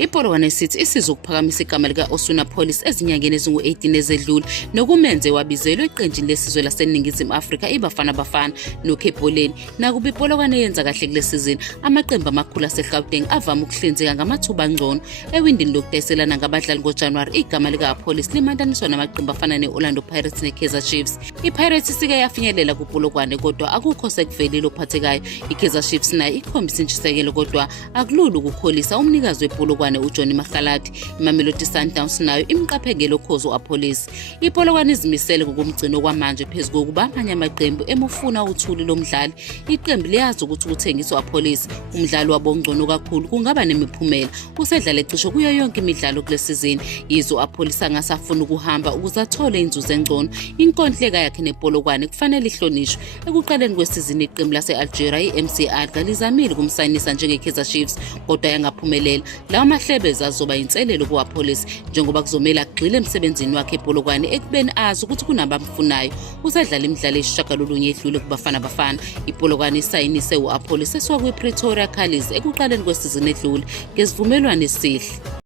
Ipolokwane sithi isiza ukuphakamisa igama lika-Osuna Police ezinyangeni ezingu-18 ezedlule nokumenze wabizelwe eqenjini lesizwe laseNingizimu Afrika iBafana Bafana noKhebholeni. Nakuba ipolokwane yenza kahle kule sizini, amaqembu amakhulu aseGauteng avame ukuhlinzeka ngamathuba angcono ewindini lokudayiselana ngabadlali ngoJanuwari. Igama lika-Police limantaniswa namaqembu afana ne-Orlando Pirates ne-Kaizer Chiefs. iPirates isike yafinyelela kupolokwane kodwa akukho sekuvelile ophathekayo. iKaizer Chiefs nayo ikhombisa intshisekelo kodwa akulula ukukholisa umnikazi wepolokwane uJohnny Magalathi. iMamelodi Sundowns nayo imqaphengele ukhozi u-Police. Ipolokwane izimisele ngokumgcino kwamanje phezu kokuba amanye amaqembu emufuna uthuli lomdlali. Iqembu liyazi ukuthi ukuthengiswa Police umdlalo wabo ongcono kakhulu kungaba nemiphumela. Usedlala ecishe kuyo yonke imidlalo kule sizini. Yizo Police angasafuna ukuhamba ukuze athole inzuzo engcono. Inkontileka yakhe nepolokwane kufanele ihlonishwe. Ekuqaleni kwesizini iqembu lase-Algeria i-MCR lizamile ukumsayinisa njengeKaizer Chiefs kodwa yangaphumelela. Lawa mahlebeza azoba inselelo kuWapolice njengoba kuzomela agxile emsebenzini wakhe epolokwane ekubeni azi ukuthi kunabamfunayo. Usedlala imidlalo eyisishagalolunye edlule kuBafana Bafana. Ipolokwane isayinise uWapolice esuka kwiPretoria Cali's ekuqaleni kwesizini edlule ngesivumelwano esihle.